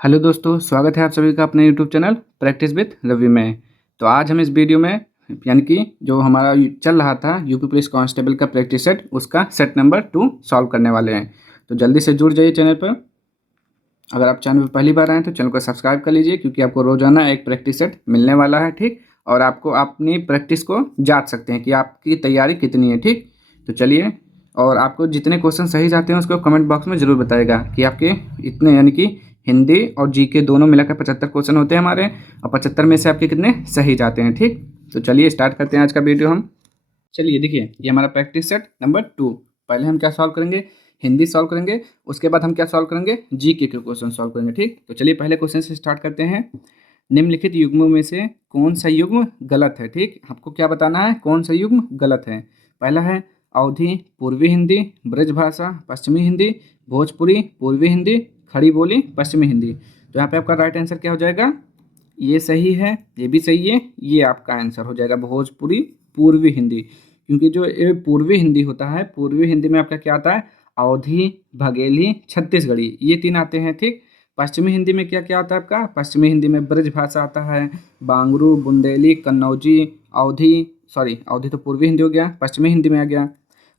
Hello दोस्तों, स्वागत है आप सभी का अपने YouTube channel practice with Ravi में। तो आज हम इस वीडियो में यानी कि जो हमारा चल रहा था यूपी पुलिस कांस्टेबल का प्रैक्टिस सेट, उसका सेट नंबर 2 सॉल्व करने वाले हैं। तो जल्दी से जुड़ जाइए चैनल पर। अगर आप चैनल पर पहली बार आए हैं तो चैनल को सब्सक्राइब कर लीजिए, क्योंकि आपको रोजाना एक प्रैक्टिस सेट मिलने वाला है। ठीक, और आपको अपनी प्रैक्टिस को जांच सकते हैं कि आपकी तैयारी कितनी है। ठीक, तो चलिए, और आपको जितने क्वेश्चन सही जाते हैं उसको कमेंट बॉक्स में ज़रूर बताएगा कि आपके इतने, यानी कि हिंदी और जीके दोनों मिलाकर 75 क्वेश्चन होते हैं हमारे, और 75 में से आपके कितने सही जाते हैं। ठीक, तो चलिए स्टार्ट करते हैं आज का वीडियो हम। चलिए देखिए, ये हमारा प्रैक्टिस सेट नंबर 2। पहले हम क्या सॉल्व करेंगे, हिंदी सॉल्व करेंगे। उसके बाद हम क्या सॉल्व करेंगे, जीके के क्वेश्चन सॉल्व करेंगे। ठीक, तो चलिए पहले क्वेश्चन से स्टार्ट करते हैं। निम्नलिखित युग्मों में से कौन सा युग्म गलत है। ठीक, आपको क्या बताना है, कौन सा युग्म गलत है। पहला है अवधी पूर्वी हिंदी, ब्रजभाषा पश्चिमी हिंदी, भोजपुरी पूर्वी हिंदी, खड़ी बोली पश्चिमी हिंदी। तो यहाँ पे आपका राइट आंसर क्या हो जाएगा, ये सही है, ये भी सही है, ये आपका आंसर हो जाएगा भोजपुरी पूर्वी हिंदी। क्योंकि जो ये पूर्वी हिंदी होता है, पूर्वी हिंदी में आपका क्या आता है, अवधी, बघेली, छत्तीसगढ़ी, ये 3 आते हैं। ठीक, पश्चिमी हिंदी में क्या क्या आता है आपका, पश्चिमी हिंदी में ब्रज भाषा आता है, बांगरू, बुंदेली, कन्नौजी, अवधी, सॉरी अवधी तो पूर्वी हिंदी हो गया, पश्चिमी हिंदी में आ गया।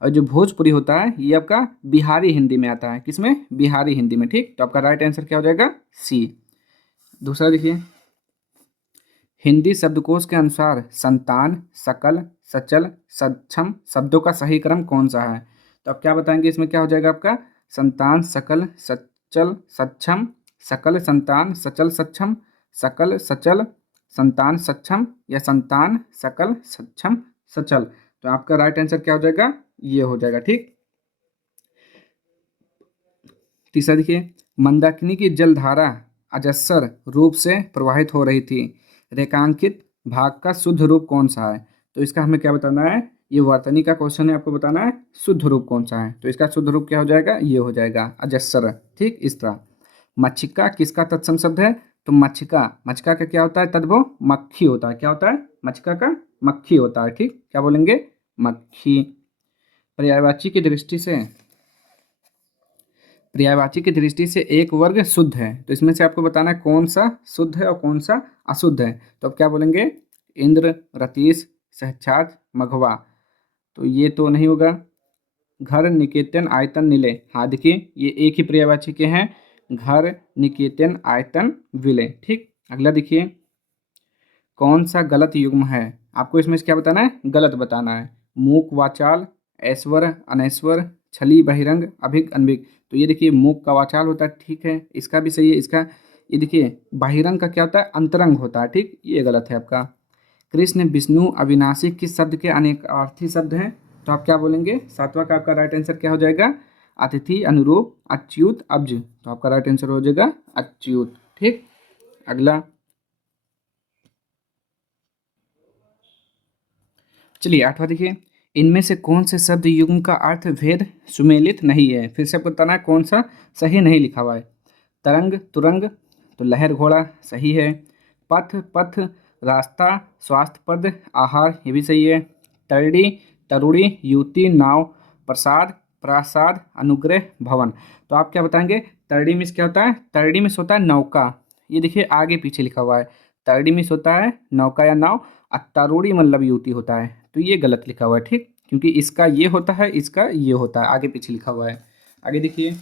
और जो भोजपुरी होता है ये आपका बिहारी हिंदी में आता है। किसमें, बिहारी हिंदी में। ठीक, तो आपका राइट आंसर क्या हो जाएगा, सी। दूसरा देखिए, हिंदी शब्दकोश के अनुसार संतान, सकल, सचल, सक्षम शब्दों का सही क्रम कौन सा है। तो आप क्या बताएंगे, इसमें क्या हो जाएगा आपका, संतान, सकल, सचल, सक्षम, सकल, संतान, सचल, सक्षम, सकल, सचल, संतान, सक्षम, या संतान, सकल, सक्षम, सचल। तो आपका राइट आंसर क्या हो जाएगा, ये हो जाएगा। ठीक, तीसरा देखिए, मंदाकिनी की जलधारा अजस्र रूप से प्रवाहित हो रही थी, रेखांकित भाग का शुद्ध रूप कौन सा है। तो इसका हमें क्या बताना है, ये वर्तनी का क्वेश्चन है, आपको बताना है शुद्ध रूप कौन सा है। तो इसका शुद्ध रूप क्या हो जाएगा, ये हो जाएगा अजस्र। ठीक, इस तरह। मच्छिका किसका तत्सम शब्द है। तो मच्छिका, मच्छिका का क्या होता है, तद्भव मक्खी होता है। क्या होता है, मच्छिका का मक्खी होता है। ठीक, क्या बोलेंगे, मक्खी। पर्यायवाची की दृष्टि से, पर्यायवाची की दृष्टि से एक वर्ग शुद्ध है। तो इसमें से आपको बताना है कौन सा शुद्ध है और कौन सा अशुद्ध है। तो अब क्या बोलेंगे, इंद्र, रतीश, सहचाज, मघवा। तो ये तो नहीं होगा। घर, निकेतन, आयतन, निलय। हाँ देखिए, ये एक ही पर्यायवाची के हैं, घर, निकेतन, आयतन, विलय। ठीक, अगला देखिए, कौन सा गलत युग्म है। आपको इसमें से क्या बताना है, गलत बताना है। मूक, वाचाल, ऐश्वर, अनैश्वर, छली, बहिरंग, अभिक, अनभिक। तो ये देखिए, मूक का वाचाल होता है, ठीक है, इसका भी सही है। इसका ये देखिए, बहिरंग का क्या होता है, अंतरंग होता है। ठीक, ये गलत है आपका। कृष्ण, विष्णु, अविनाशी किस शब्द के अनेकार्थी शब्द हैं। तो आप क्या बोलेंगे, सातवां का आपका राइट आंसर क्या हो जाएगा, अतिथि, अनुरूप, अच्युत, अब्ज। तो आपका राइट आंसर हो जाएगा अच्युत। ठीक, अगला चलिए 8वां देखिए, इनमें से कौन से शब्द युग्म का अर्थ भेद सुमेलित नहीं है। फिर से आपको बताना है कौन सा सही नहीं लिखा हुआ है। तरंग, तुरंग, तो लहर, घोड़ा, सही है। पथ, पथ, रास्ता, स्वास्थ्यप्रद, आहार, ये भी सही है। तरड़ी, तरुड़ी, युवती, नाव, प्रसाद, प्रासाद, अनुग्रह, भवन। तो आप क्या बताएंगे, तरड़ी मिस क्या होता है, तरड़ी मिस होता है नौका। ये देखिए आगे पीछे लिखा हुआ है, तरड़ी मिस होता है नौका या नाव, और तरुड़ी मतलब युवती होता है। तो ये गलत लिखा हुआ है। ठीक, क्योंकि इसका ये होता है, इसका ये होता है, आगे पीछे लिखा हुआ है। आगे देखिए,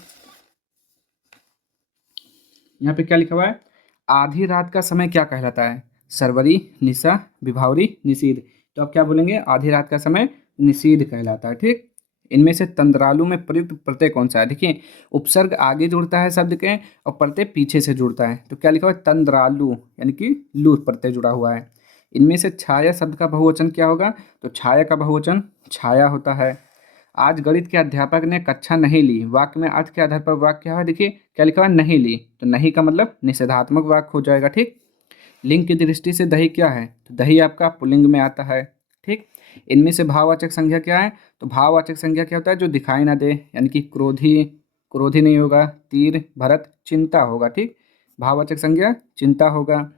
यहाँ पे क्या लिखा हुआ है, आधी रात का समय क्या कहलाता है। सरवरी, निशा, विभावरी, निषीद। तो आप क्या बोलेंगे, आधी रात का समय निषीद कहलाता है। ठीक, इनमें से तंद्रालु में प्रयुक्त प्रत्यय कौन सा है। देखिए, उपसर्ग आगे जुड़ता है शब्द के, और प्रत्यय पीछे से जुड़ता है। तो क्या लिखा हुआ है, तंद्रालु, यानी कि लू प्रत्यय जुड़ा हुआ है। इनमें से छाया शब्द का बहुवचन क्या होगा। तो छाया का बहुवचन छाया होता है। आज गणित के अध्यापक ने कक्षा नहीं ली, वाक्य में अर्थ के आधार पर वाक्य क्या है। देखिए क्या लिखा हुआ है, नहीं ली। तो नहीं का मतलब निषेधात्मक वाक्य हो जाएगा। ठीक, लिंग की दृष्टि से दही क्या है। तो दही आपका पुल्लिंग में आता है। ठीक, इनमें से भाववाचक संज्ञा क्या है। तो भाववाचक संज्ञा क्या होता है, जो दिखाई ना दे, यानी कि क्रोधी, क्रोधी नहीं होगा। तीर, भरत, चिंता होगा। ठीक, भाववाचक संज्ञा चिंता होगा।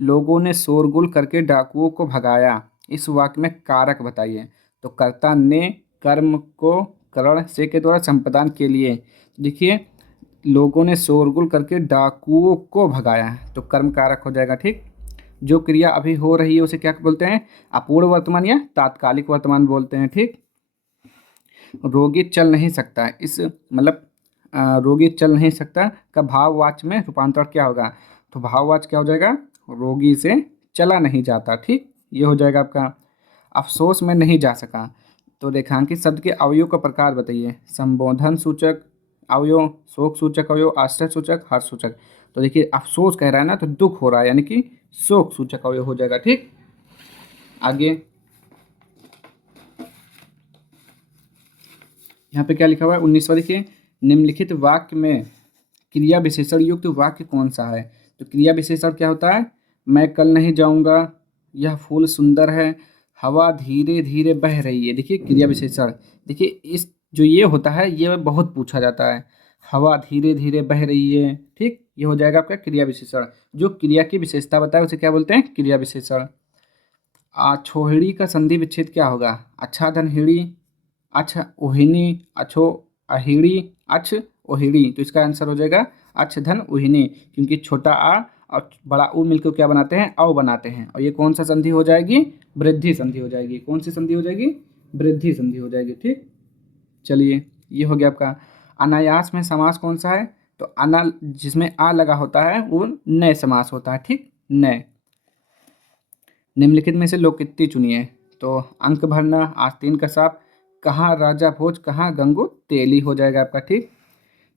लोगों ने शोरगुल करके डाकुओं को भगाया, इस वाक्य में कारक बताइए। तो कर्ता ने कर्म को करण से के द्वारा संपादन के लिए। देखिए, लोगों ने शोरगुल करके डाकुओं को भगाया, तो कर्म कारक हो जाएगा। ठीक, जो क्रिया अभी हो रही है उसे क्या बोलते हैं? अपूर्ण वर्तमान या तात्कालिक वर्तमान बोलते हैं। ठीक, रोगी चल नहीं सकता, इस मतलब रोगी चल नहीं सकता का भाववाच्य में रूपांतर क्या होगा? तो भाववाच्य क्या हो जाएगा? रोगी से चला नहीं जाता। ठीक, ये हो जाएगा आपका। अफसोस में नहीं जा सका, तो रेखांकित शब्द के अवयव का प्रकार बताइए। संबोधन सूचक अवयव, शोक सूचक अवयव, आश्चर्य सूचक, हर्ष सूचक। तो देखिए अफसोस कह रहा है ना, तो दुख हो रहा है, यानी कि शोक सूचक अवयव हो जाएगा। ठीक, आगे यहाँ पे क्या लिखा हुआ है 19वां देखिए, निम्नलिखित वाक्य में क्रिया विशेषण युक्त वाक्य कौन सा है? तो क्रिया विशेषण क्या होता है? मैं कल नहीं जाऊंगा, यह फूल सुंदर है, हवा धीरे धीरे बह रही है। देखिए क्रिया विशेषण, देखिए इस जो ये होता है ये बहुत पूछा जाता है, हवा धीरे धीरे बह रही है। ठीक, ये हो जाएगा आपका क्रिया विशेषण। जो क्रिया की विशेषता बताए उसे क्या बोलते हैं? क्रिया विशेषण। आछोहिड़ी का संधि विच्छेद क्या होगा? अच्छा धन हिड़ी, अच्छा ओहिनी, अच्छो अहिड़ी, अच्छ ओहिड़ी। तो इसका आंसर हो जाएगा अच्छ धन उहिनी, क्योंकि छोटा आ और बड़ा ऊ मिलकर क्या बनाते हैं? औ बनाते हैं। और ये कौन सा संधि हो जाएगी? वृद्धि संधि हो जाएगी। कौन सी संधि हो जाएगी? वृद्धि संधि हो जाएगी। ठीक, चलिए ये हो गया आपका। अनायास में समास कौन सा है? तो अना जिसमें आ लगा होता है वो नए समास होता है। ठीक, नए। निम्नलिखित में से लोकोक्ति चुनिए। तो अंक भरना, आस्तीन का सांप, कहाँ राजा भोज, कहाँ गंगू तेली हो जाएगा आपका। ठीक,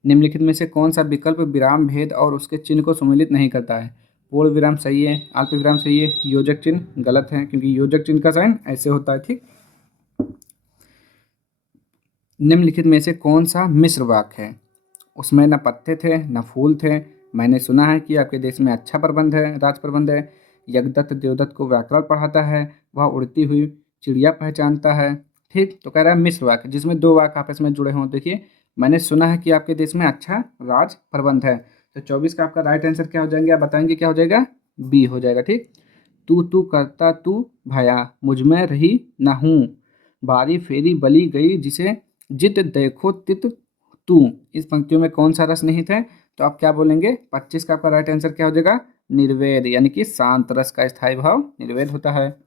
निम्नलिखित में से कौन सा विकल्प विराम भेद और उसके चिन्ह को सम्मिलित नहीं करता है? पूर्ण विराम सही है, अल्प विराम सही है, योजक चिन्ह गलत है, क्योंकि योजक चिन्ह का साइन ऐसे होता है। ठीक, निम्नलिखित में से कौन सा मिश्र वाक्य है? उसमें न पत्ते थे न फूल थे, मैंने सुना है कि आपके देश में अच्छा प्रबंध है, राज प्रबंध है, यज्ञदत्त देवदत्त को व्याकरण पढ़ाता है, वह उड़ती हुई चिड़िया पहचानता है। ठीक, तो कह रहा है मिश्र वाक्य जिसमें दो वाक्य आपस में जुड़े हों। देखिए मैंने सुना है कि आपके देश में अच्छा राज प्रबंध है, तो 24 का आपका राइट आंसर क्या हो जाएंगे? आप बताएंगे क्या हो जाएगा? बी हो जाएगा। ठीक, तू करता तू भया, मुझ में रही न हूँ, बारी फेरी बली गई जिसे जित देखो तित तू। इस पंक्तियों में कौन सा रस निहित है? तो आप क्या बोलेंगे? 25 का आपका राइट आंसर क्या हो जाएगा? निर्वेद, यानी कि शांत रस का स्थायी भाव निर्वेद होता है।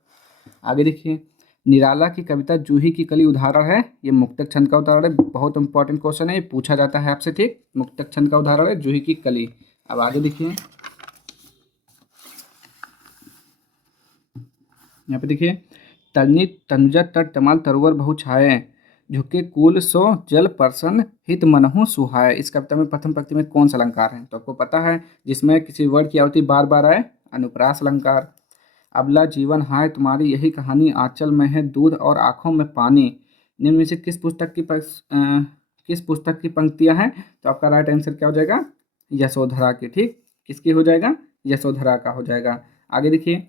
आगे देखिए, निराला की कविता जूही की कली उदाहरण है। ये मुक्तक छंद का उदाहरण है, बहुत इंपॉर्टेंट क्वेश्चन है, ये पूछा जाता है आपसे। ठीक, मुक्तक छंद का उदाहरण है जूही की कली। अब आगे देखिए, यहाँ पे देखिए, तरनी तनुजा तर तमाल तरुवर बहु छाए, झुके कुल सो जल प्रसन्न हित मनहु सुहाय। इस कविता में प्रथम पंक्ति में कौन सा अलंकार है? तो आपको पता है जिसमें किसी वर्ड की आवृत्ति बार बार आए, अनुप्रास अलंकार। अबला जीवन हाय तुम्हारी यही कहानी, आंचल में है दूध और आंखों में पानी। निम्न में से किस पुस्तक की पंक्तियां हैं? तो आपका राइट आंसर क्या हो जाएगा? यशोधरा की। ठीक, किसकी हो जाएगा? यशोधरा का हो जाएगा। आगे देखिए,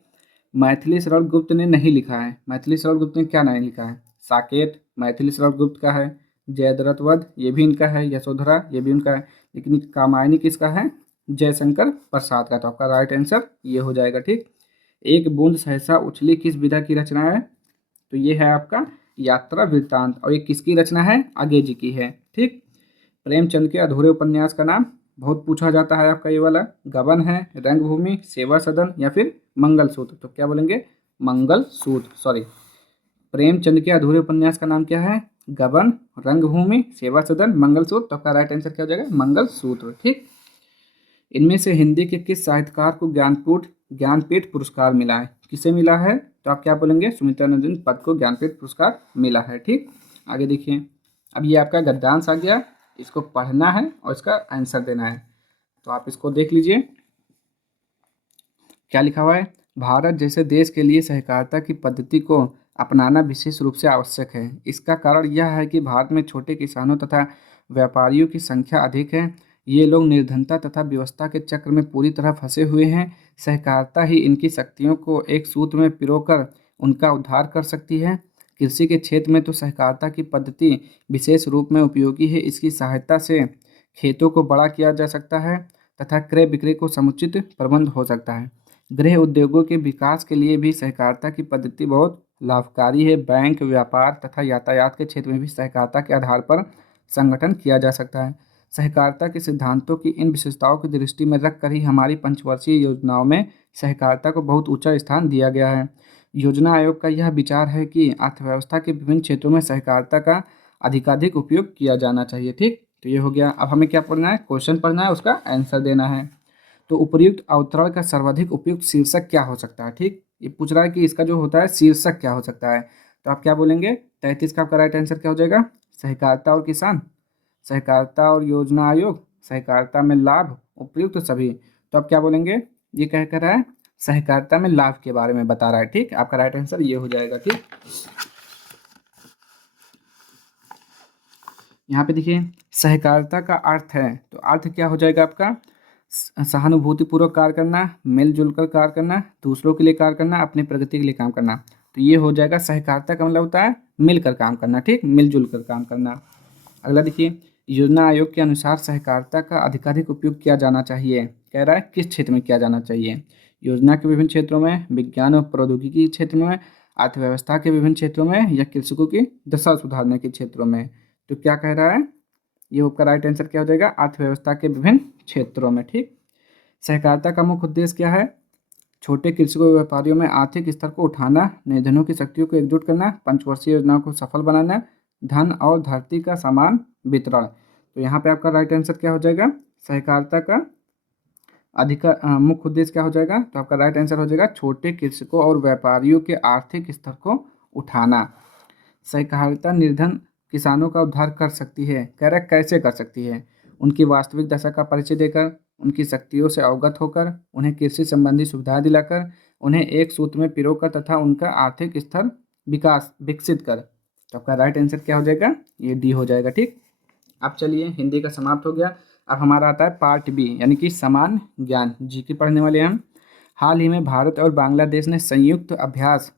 मैथिली शरण गुप्त ने नहीं लिखा है। मैथिली शरण गुप्त ने क्या नहीं लिखा है? साकेत मैथिली शरण गुप्त का है, जयद्रथ वध ये भी इनका है, यशोधरा ये भी उनका है, लेकिन कामायनी किसका है? जयशंकर प्रसाद का। तो आपका राइट आंसर ये हो जाएगा। ठीक, एक बूंद सहसा उछली किस विधा की रचना है? तो ये है आपका यात्रा वृत्तांत, और ये किसकी रचना है? आगे जी की है। ठीक, प्रेमचंद के अधूरे उपन्यास का नाम बहुत पूछा जाता है आपका, ये वाला गबन है, रंगभूमि, सेवा सदन या फिर मंगलसूत्र। तो क्या बोलेंगे? मंगलसूत्र। सॉरी, प्रेमचंद के अधूरे उपन्यास का नाम क्या है? गबन, रंगभूमि, सेवा सदन, मंगलसूत्र। तो आपका राइट आंसर क्या हो जाएगा? मंगलसूत्र। ठीक, इनमें से हिंदी के किस साहित्यकार को ज्ञानपीठ पुरस्कार मिला है? किसे मिला है? तो आप क्या बोलेंगे? सुमित्रा नंदन पद को ज्ञानपीठ पुरस्कार मिला है। ठीक, आगे देखिए, अब ये आपका गद्यांश आ गया, इसको पढ़ना है और इसका आंसर देना है। तो आप इसको देख लीजिए, क्या लिखा हुआ है? भारत जैसे देश के लिए सहकारिता की पद्धति को अपनाना विशेष रूप से आवश्यक है। इसका कारण यह है कि भारत में छोटे किसानों तथा व्यापारियों की संख्या अधिक है। ये लोग निर्धनता तथा व्यवस्था के चक्र में पूरी तरह फंसे हुए हैं। सहकारिता ही इनकी शक्तियों को एक सूत्र में पिरोकर उनका उद्धार कर सकती है। कृषि के क्षेत्र में तो सहकारिता की पद्धति विशेष रूप में उपयोगी है। इसकी सहायता से खेतों को बड़ा किया जा सकता है तथा क्रय विक्रय को समुचित प्रबंध हो सकता है। गृह उद्योगों के विकास के लिए भी सहकारिता की पद्धति बहुत लाभकारी है। बैंक, व्यापार तथा यातायात के क्षेत्र में भी सहकारिता के आधार पर संगठन किया जा सकता है। सहकारिता के सिद्धांतों की इन विशेषताओं की दृष्टि में रखकर ही हमारी पंचवर्षीय योजनाओं में सहकारिता को बहुत ऊंचा स्थान दिया गया है। योजना आयोग का यह विचार है कि अर्थव्यवस्था के विभिन्न क्षेत्रों में सहकारिता का अधिकाधिक उपयोग किया जाना चाहिए। ठीक, तो ये हो गया। अब हमें क्या पढ़ना है, क्वेश्चन पढ़ना है, उसका आंसर देना है। तो उपयुक्त अवतरण का सर्वाधिक उपयुक्त शीर्षक क्या हो सकता है। ठीक, ये पूछ रहा है कि इसका जो होता है शीर्षक क्या हो सकता है। तो आप क्या बोलेंगे, 33 का आपका राइट आंसर क्या हो जाएगा, सहकारिता और किसान, सहकारिता और योजना आयोग, सहकारिता में लाभ, उपयुक्त सभी। तो आप क्या बोलेंगे, ये कह कर रहा है सहकारिता में लाभ के बारे में बता रहा है। ठीक, आपका राइट आंसर ये हो जाएगा। ठीक, यहाँ पे देखिए सहकारिता का अर्थ है, तो अर्थ क्या हो जाएगा आपका, सहानुभूतिपूर्वक कार्य करना, मिलजुल कर कार्य करना, दूसरों के लिए कार्य करना, अपनी प्रगति के लिए काम करना। तो ये हो जाएगा सहकारिता का मतलब होता है मिलकर काम करना। ठीक, मिलजुल कर काम करना। अगला देखिए, योजना आयोग के अनुसार सहकारिता का अधिकाधिक उपयोग किया जाना चाहिए। कह रहा है किस क्षेत्र में किया जाना चाहिए, योजना के विभिन्न क्षेत्रों में, विज्ञान और प्रौद्योगिकी के क्षेत्र में, अर्थव्यवस्था के विभिन्न क्षेत्रों में, या कृषकों की दशा सुधारने के क्षेत्रों में। तो क्या कह रहा है, ये आपका राइट आंसर क्या हो जाएगा, अर्थव्यवस्था के विभिन्न क्षेत्रों में। ठीक, सहकारिता का मुख्य उद्देश्य क्या है, छोटे कृषकों और व्यापारियों में आर्थिक स्तर को उठाना, निर्धनों की शक्तियों को एकजुट करना, पंचवर्षीय योजनाओं को सफल बनाना, धन और धरती का समान वितरण। तो यहाँ पे आपका राइट आंसर क्या हो जाएगा, सहकारिता का मुख्य उद्देश्य क्या हो जाएगा, तो आपका राइट आंसर हो जाएगा छोटे कृषकों और व्यापारियों के आर्थिक स्तर को उठाना। सहकारिता निर्धन किसानों का उद्धार कर सकती है। कह रहा है कैसे कर सकती है, उनकी वास्तविक दशा का परिचय देकर, उनकी शक्तियों से अवगत होकर, उन्हें कृषि संबंधी सुविधाएं दिलाकर, उन्हें एक सूत्र में पिरोकर तथा उनका आर्थिक स्तर विकसित कर। तो आपका राइट आंसर क्या हो जाएगा, ये डी हो जाएगा। ठीक, अब चलिए हिंदी का समाप्त हो गया। अब हमारा आता है पार्ट बी, यानी कि समान ज्ञान, जीके पढ़ने वाले हम। हाल ही में भारत और बांग्लादेश ने संयुक्त अभ्यास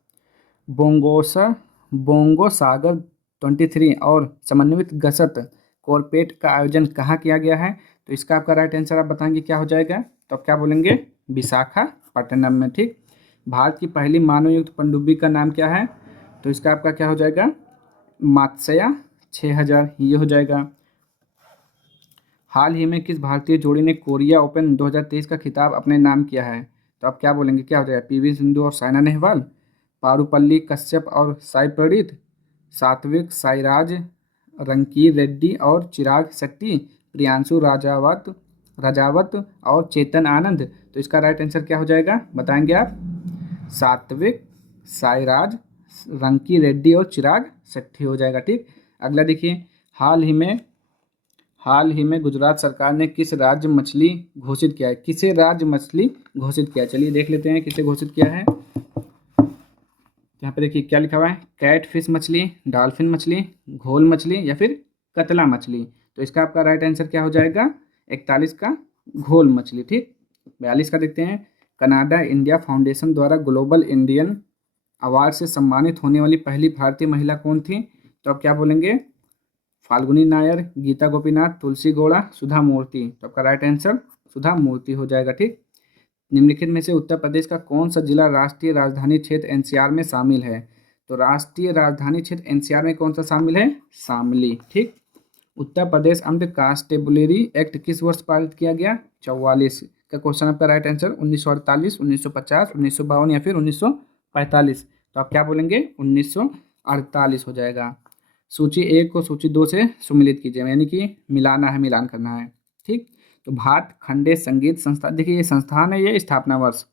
बोंगो सागर 23 और समन्वित गश्त कोरपेट का आयोजन कहाँ किया गया है। तो इसका आपका राइट आंसर आप बताएंगे क्या हो जाएगा, तो आप क्या बोलेंगे, विशाखापट्टनम में। ठीक, भारत की पहली मानवयुक्त पनडुब्बी का नाम क्या है, तो इसका आपका क्या हो जाएगा, मात्स्या 6000, ये हो जाएगा। हाल ही में किस भारतीय जोड़ी ने कोरिया ओपन 2023 का खिताब अपने नाम किया है, तो आप क्या बोलेंगे, क्या हो जाएगा, पीवी सिंधु और साइना नेहवाल, पारुपल्ली कश्यप और साई प्रणीत, सात्विक साईराज रंकी रेड्डी और चिराग शेट्टी, प्रियांशु राजावत और चेतन आनंद। तो इसका राइट आंसर क्या हो जाएगा, बताएंगे आप, सात्विक साईराज रंकी रेड्डी और चिराग शेट्टी हो जाएगा। ठीक, अगला देखिए, हाल ही में गुजरात सरकार ने किस राज्य मछली घोषित किया है, किसे राज्य मछली घोषित किया है, चलिए देख लेते हैं किसे घोषित किया है। यहाँ पे देखिए क्या लिखा हुआ है, कैट फिश मछली, डॉल्फिन मछली, घोल मछली, या फिर कतला मछली। तो इसका आपका राइट आंसर क्या हो जाएगा, 41 का घोल मछली। ठीक, 42 का देखते हैं, कनाडा इंडिया फाउंडेशन द्वारा ग्लोबल इंडियन अवार्ड से सम्मानित होने वाली पहली भारतीय महिला कौन थी। तो आप क्या बोलेंगे, फाल्गुनी नायर, गीता गोपीनाथ, तुलसी गौड़ा, सुधा मूर्ति। तो आपका राइट आंसर सुधा मूर्ति हो जाएगा। ठीक, निम्नलिखित में से उत्तर प्रदेश का कौन सा जिला राष्ट्रीय राजधानी क्षेत्र एनसीआर में शामिल है। तो राष्ट्रीय राजधानी क्षेत्र एनसीआर में कौन सा शामिल है, शामली। ठीक, Uttar Pradesh armed constabulary act किस वर्ष पारित किया गया, 44 का क्वेश्चन आपका राइट आंसर 1948, 1950, 1952 या फिर 1945। तो आप क्या बोलेंगे, 1948 हो जाएगा। सूची 1 को सूची 2 से सुमिलित कीजिए, यानी कि मिलाना है, मिलान करना है। ठीक, तो भात खंडे संगीत संस्थान, देखिए ये संस्थान है, ये स्थापना वर्ष,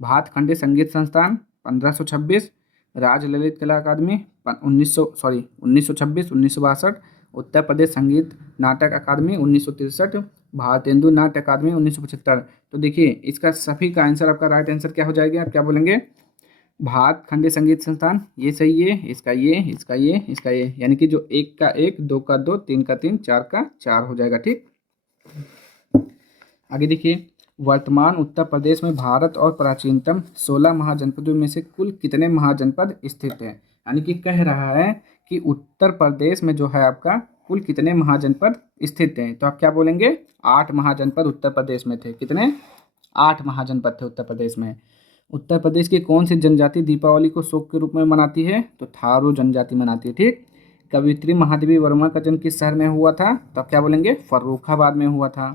भात खंडे संगीत संस्थान 1526, राज ललित कला अकादमी 1926, 1962, उत्तर प्रदेश संगीत नाटक अकादमी 1963, भारतेंदु नाट्य अकादमी 1975। तो देखिए इसका सभी का आंसर, आपका राइट आंसर क्या हो जाएगा, आप क्या बोलेंगे, भात खंडे संगीत संस्थान, ये सही है, इसका ये, इसका ये, इसका ये, यानी कि जो 1 का 1, 2 का 2, 3 का 3, 4 का 4 हो जाएगा। ठीक, आगे देखिए, वर्तमान उत्तर प्रदेश में भारत और प्राचीनतम 16 महाजनपदों में से कुल कितने महाजनपद स्थित हैं। यानी कि कह रहा है कि उत्तर प्रदेश में जो है आपका कुल कितने महाजनपद स्थित हैं। तो आप क्या बोलेंगे, 8 महाजनपद उत्तर प्रदेश में थे। कितने, 8 महाजनपद थे उत्तर प्रदेश में। उत्तर प्रदेश की कौन सी जनजाति दीपावली को शोक के रूप में मनाती है, तो थारू जनजाति मनाती है। ठीक, कवियत्री महादेवी वर्मा का जन्म किस शहर में हुआ था? तो आप क्या बोलेंगे? फर्रुखाबाद में हुआ था।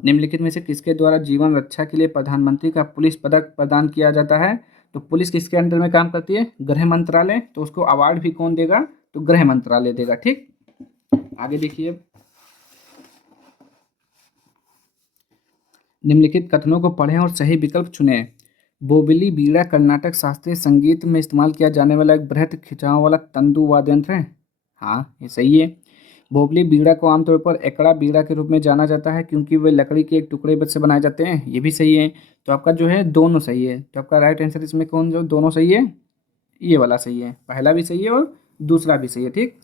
निम्नलिखित में से किसके द्वारा जीवन रक्षा के लिए प्रधानमंत्री का पुलिस पदक प्रदान किया जाता है? तो पुलिस किसके अंडर में काम करती है? गृह मंत्रालय। तो उसको अवार्ड भी कौन देगा? तो गृह मंत्रालय देगा। ठीक, आगे देखिए, निम्नलिखित कथनों को पढ़ें और सही विकल्प चुनें। बोबिली बीड़ा कर्नाटक शास्त्रीय संगीत में इस्तेमाल किया जाने वाला एक बृहद खिंचाव वाला तंतु वाद्य यंत्र है। हाँ, ये सही है। बोबली बीड़ा को आमतौर पर एकड़ा बीड़ा के रूप में जाना जाता है क्योंकि वे लकड़ी के एक टुकड़े से बनाए जाते हैं। ये भी सही है। तो आपका जो है दोनों सही है। तो आपका राइट आंसर इसमें कौन जो दोनों सही है? ये वाला सही है। पहला भी सही है और दूसरा भी सही है। ठीक,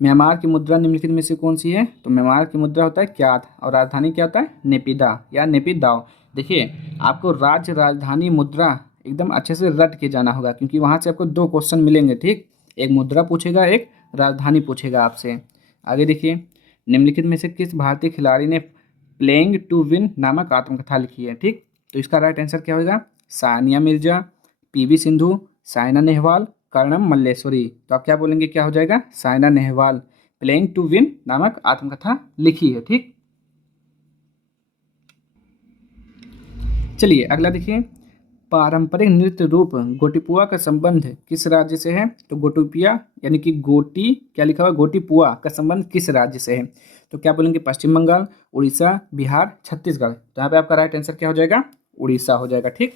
म्यांमार की मुद्रा निम्नलिखित में से कौन सी है? तो म्यांमार की मुद्रा होता है क्यात और राजधानी क्या होता है? नेपिदा या नेपिदाव। देखिए, आपको राज्य राजधानी मुद्रा एकदम अच्छे से रट के जाना होगा क्योंकि वहाँ से आपको दो क्वेश्चन मिलेंगे। ठीक, एक मुद्रा पूछेगा, एक राजधानी पूछेगा आपसे। आगे देखिए, निम्नलिखित में से किस भारतीय खिलाड़ी ने प्लेइंग टू विन नामक आत्मकथा लिखी है? ठीक, तो इसका राइट आंसर क्या होगा? सानिया मिर्जा, पीवी सिंधु, साइना नेहवाल, कर्णम मल्लेश्वरी। तो आप क्या बोलेंगे? क्या हो जाएगा? Saina Nehwal playing to win नामक आत्मकथा लिखी है। ठीक, चलिए अगला देखिए, पारंपरिक नृत्य रूप गोटीपुआ का संबंध किस राज्य से है? तो गोटुपिया यानी कि गोटी क्या लिखा हुआ? गोटीपुआ का संबंध किस राज्य से है? तो क्या बोलेंगे? पश्चिम बंगाल, उड़ीसा, बिहार, छत्तीसगढ़। तो यहाँ पे आपका राइट आंसर क्या हो जाएगा? उड़ीसा हो जाएगा। ठीक,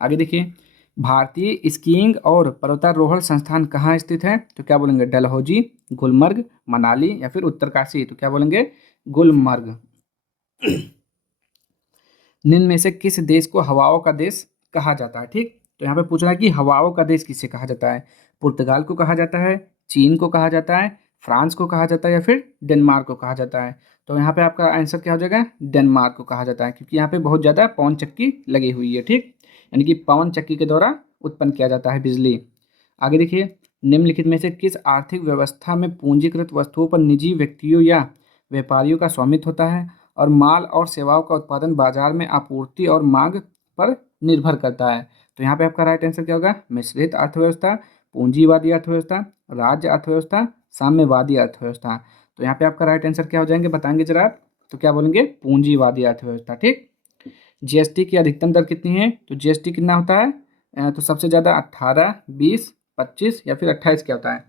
आगे देखिए, भारतीय स्कीइंग और पर्वतारोहण संस्थान कहाँ स्थित है? तो क्या बोलेंगे? डलहौजी, गुलमर्ग, मनाली या फिर उत्तरकाशी। तो क्या बोलेंगे? गुलमर्ग। निम्न में से किस देश को हवाओं का देश कहा जाता है? ठीक, तो यहाँ पे पूछ रहा है कि हवाओं का देश किसे कहा जाता है? पुर्तगाल को कहा जाता है, चीन को कहा जाता है, फ्रांस को कहा जाता है या फिर डेनमार्क को कहा जाता है? तो यहाँ पे आपका आंसर क्या हो जाएगा? डेनमार्क को कहा जाता है क्योंकि यहाँ पे बहुत ज़्यादा पवन चक्की लगी हुई है। ठीक, यानी कि पवन चक्की के द्वारा उत्पन्न किया जाता है बिजली। आगे देखिए, निम्नलिखित में से किस आर्थिक व्यवस्था में पूंजीकृत वस्तुओं पर निजी व्यक्तियों या व्यापारियों का स्वामित्व होता है और माल और सेवाओं का उत्पादन बाजार में आपूर्ति और मांग पर निर्भर करता है? तो यहाँ पे आपका राइट आंसर क्या होगा? मिश्रित अर्थव्यवस्था, पूंजीवादी अर्थव्यवस्था, राज्य अर्थव्यवस्था, साम्यवादी अर्थव्यवस्था। तो यहाँ पे आपका राइट आंसर क्या हो जाएंगे? बताएंगे जरा आप। तो क्या बोलेंगे? पूंजीवादी अर्थव्यवस्था। ठीक, जीएसटी की अधिकतम दर कितनी है? तो जीएसटी कितना होता है? तो सबसे ज़्यादा 18, 20, 25 या फिर 28 क्या होता है?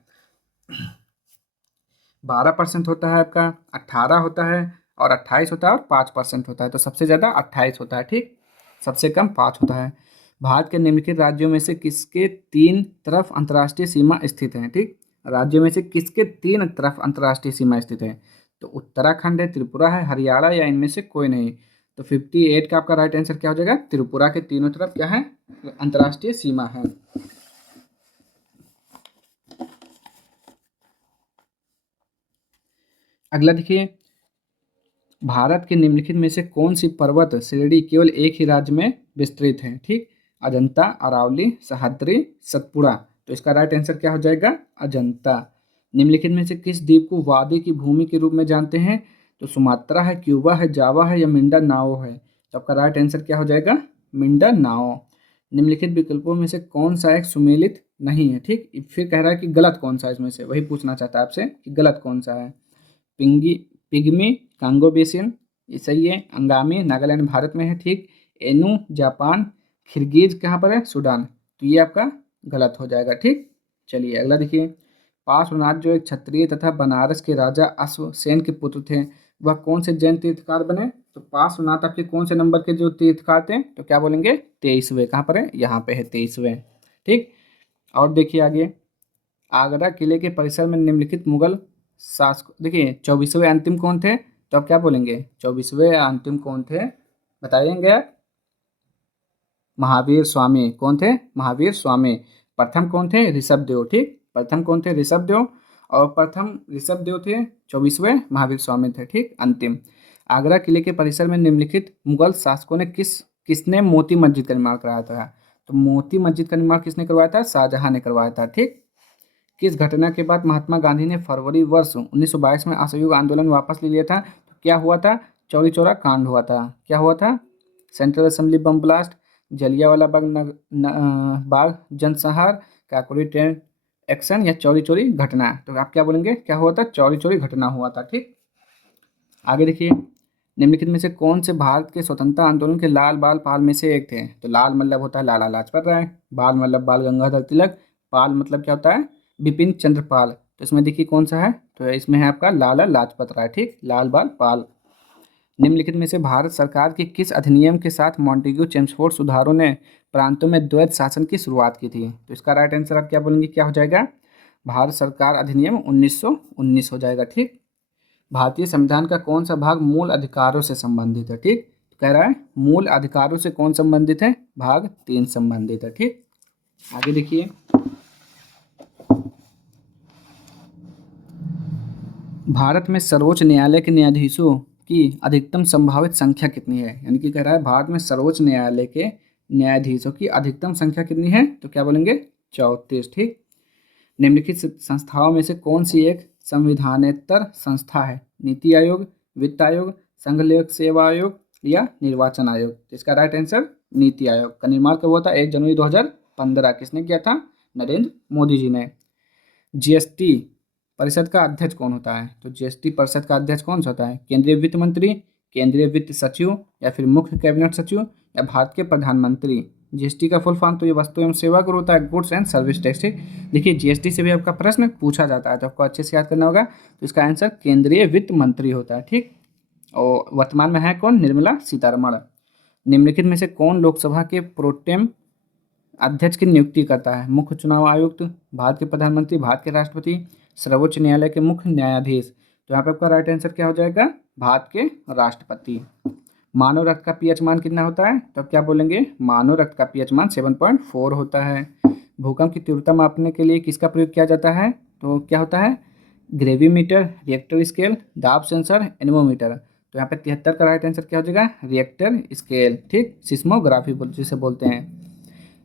12% होता है आपका, 18 होता है और 28 होता है और 5% होता है। तो सबसे ज़्यादा 28 होता है। ठीक, सबसे कम 5 होता है। भारत के निम्नलिखित राज्यों में से किसके 3 तरफ अंतर्राष्ट्रीय सीमा स्थित है? ठीक, राज्यों में से किसके 3 तरफ अंतर्राष्ट्रीय सीमा स्थित है? तो उत्तराखंड है, त्रिपुरा है, हरियाणा या इनमें से कोई नहीं। तो 58 का आपका राइट आंसर क्या हो जाएगा? त्रिपुरा के तीनों तरफ क्या है? अंतर्राष्ट्रीय सीमा है। अगला देखिए, भारत के निम्नलिखित में से कौन सी पर्वत श्रेणी केवल एक ही राज्य में विस्तृत है? ठीक, अजंता, अरावली, सह्याद्री, सतपुड़ा। तो इसका राइट आंसर क्या हो जाएगा? अजंता। निम्नलिखित में से किस द्वीप को वादी की भूमि के रूप में जानते हैं? तो सुमात्रा है, क्यूबा है, जावा है या मिंडानाओ है? तो आपका राइट आंसर क्या हो जाएगा? मिंडानाओ। निम्नलिखित विकल्पों में से कौन सा एक सुमेलित नहीं है? ठीक, फिर कह रहा है कि गलत कौन सा है इसमें से, वही पूछना चाहता है आपसे कि गलत कौन सा है। पिंगी पिग्मी कांगो बेसिन, ये सही है। अंगामी नागालैंड भारत में है। ठीक, एनू जापान, खिरगिज कहाँ पर है? सूडान। तो ये आपका गलत हो जाएगा। ठीक, चलिए अगला देखिए, पार्श्वनाथ जो एक क्षत्रिय तथा बनारस के राजा अश्वसेन के पुत्र थे, वह कौन से जैन तीर्थकार बने? तो पार्श्वनाथ आपके कौन से नंबर के जो तीर्थकार थे? तो क्या बोलेंगे? 23वें। कहाँ पर है? यहाँ पे है 23वें। ठीक, और देखिए आगे, आगरा किले के परिसर में निम्नलिखित मुगल शासक, देखिए 24वें अंतिम कौन थे? तो आप क्या बोलेंगे? 24वें अंतिम कौन थे बताइएंगे आप? महावीर स्वामी। कौन थे? महावीर स्वामी। प्रथम कौन थे? ऋषभदेव। ठीक, प्रथम कौन थे? ऋषभदेव। और प्रथम ऋषभदेव थे, 24वें महावीर स्वामी थे। ठीक, अंतिम। आगरा किले के परिसर में निम्नलिखित मुगल शासकों ने किसने मोती मस्जिद का निर्माण कराया था? तो मोती मस्जिद का निर्माण किसने करवाया था? शाहजहां ने करवाया था। ठीक, किस घटना के बाद महात्मा गांधी ने फरवरी वर्ष 1922 में असहयोग आंदोलन वापस ले लिया था? तो क्या हुआ था? चौरी चौरा कांड हुआ था। क्या हुआ था? Central assembly bomb blast, Jallianwala Bagh Bagh जनसंहार, काकोरी ट्रेन एक्शन या चौरी चौरी घटना। तो आप क्या बोलेंगे, क्या हुआ था, चौरी चौरी घटना हुआ था। ठीक, आगे देखिए, निम्नलिखित में से कौन से भारत के स्वतंत्रता आंदोलन के लाल बाल पाल में से एक थे। तो लाल मतलब होता है लाला लाजपत राय, बाल मतलब बाल गंगाधर तिलक, पाल मतलब क्या होता है, बिपिन चंद्र पाल। तो इसमें देखिए कौन सा है, तो इसमें है आपका लाला लाजपत राय। ठीक, लाल बाल पाल। निम्नलिखित में से भारत सरकार के किस अधिनियम के साथ मॉन्टेग्यू चेम्सफोर्ड सुधारों ने प्रांतों में द्वैध शासन की शुरुआत की थी। तो इसका राइट आंसर आप क्या बोलेंगे, क्या हो जाएगा, भारत सरकार अधिनियम 1919 हो जाएगा। ठीक, भारतीय संविधान का कौन सा भाग मूल अधिकारों से संबंधित है। ठीक, तो कह रहा है मूल अधिकारों से कौन संबंधित है, भाग 3 संबंधित है। ठीक, आगे देखिए, भारत में सर्वोच्च न्यायालय के न्यायाधीशों की अधिकतम संभावित संख्या कितनी है। यानी कि कह रहा है भारत में सर्वोच्च न्यायालय के न्यायाधीशों की अधिकतम संख्या कितनी है, तो क्या बोलेंगे, 34। ठीक, निम्नलिखित संस्थाओं में से कौन सी एक संविधानेतर संस्था है, नीति आयोग, वित्त आयोग, संघ लोक सेवा आयोग या निर्वाचन आयोग। तो इसका राइट आंसर नीति आयोग का निर्माण कब हुआ था, 1 जनवरी 2015। किसने किया था, नरेंद्र मोदी जी ने। जीएसटी परिषद का अध्यक्ष कौन होता है, तो जीएसटी परिषद का अध्यक्ष कौन सा होता है, केंद्रीय वित्त मंत्री, केंद्रीय वित्त सचिव या फिर मुख्य कैबिनेट सचिव या भारत के प्रधानमंत्री। जीएसटी का फुल फॉर्म तो ये वस्तु एवं सेवा कर होता है, गुड्स एंड सर्विस टैक्स। ठीक, देखिए जीएसटी से भी आपका प्रश्न पूछा जाता है, तो आपको अच्छे से याद करना होगा। तो इसका आंसर केंद्रीय वित्त मंत्री होता है। ठीक, और वर्तमान में है कौन, निर्मला सीतारमण। निम्नलिखित में से कौन लोकसभा के प्रोटेम अध्यक्ष की नियुक्ति करता है, मुख्य चुनाव आयुक्त, भारत के प्रधानमंत्री, भारत के राष्ट्रपति, सर्वोच्च न्यायालय के मुख्य न्यायाधीश। तो यहाँ पे आपका राइट आंसर क्या हो जाएगा, भारत के राष्ट्रपति। मानव रक्त का पीएच मान कितना होता है, तो आप क्या बोलेंगे, मानव रक्त का पीएच मान 7.4 होता है। भूकंप की तीव्रता मापने के लिए किसका प्रयोग किया जाता है, तो क्या होता है, ग्रेविमीटर, रिएक्टर स्केल, दाब सेंसर, एनेमोमीटर। तो यहाँ पे 73 का राइट आंसर क्या हो जाएगा, रिएक्टर स्केल। ठीक, सिस्मोग्राफी जिसे बोलते हैं।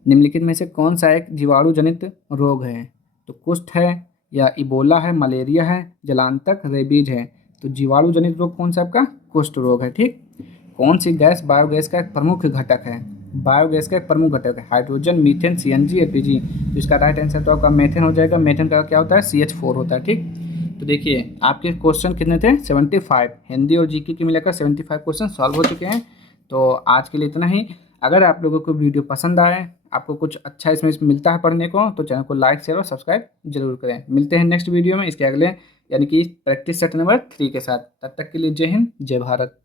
निम्नलिखित में से कौन सा एक जीवाणु जनित रोग है, तो कुष्ठ है या इबोला है, मलेरिया है, जलांतक, रेबीज है। तो जीवाणु जनित रोग कौन सा आपका, कुष्ठ रोग है। ठीक, कौन सी गैस बायोगैस का एक प्रमुख घटक है, बायोगैस का एक प्रमुख घटक है, हाइड्रोजन, मीथेन, सीएनजी, एलपीजी। तो इसका राइट आंसर तो आपका मेथेन हो जाएगा। मेथेन का क्या होता है, CH4 होता है। ठीक, तो देखिए आपके क्वेश्चन कितने थे, 75। हिंदी और जीके के मिलाकर 75 क्वेश्चन सॉल्व हो चुके हैं। तो आज के लिए इतना ही। अगर आप लोगों को वीडियो पसंद आए, आपको कुछ अच्छा इसमें मिलता है पढ़ने को, तो चैनल को लाइक शेयर और सब्सक्राइब जरूर करें। मिलते हैं नेक्स्ट वीडियो में इसके अगले यानी कि प्रैक्टिस सेट नंबर 3 के साथ। तब तक के लिए जय हिंद, जय भारत।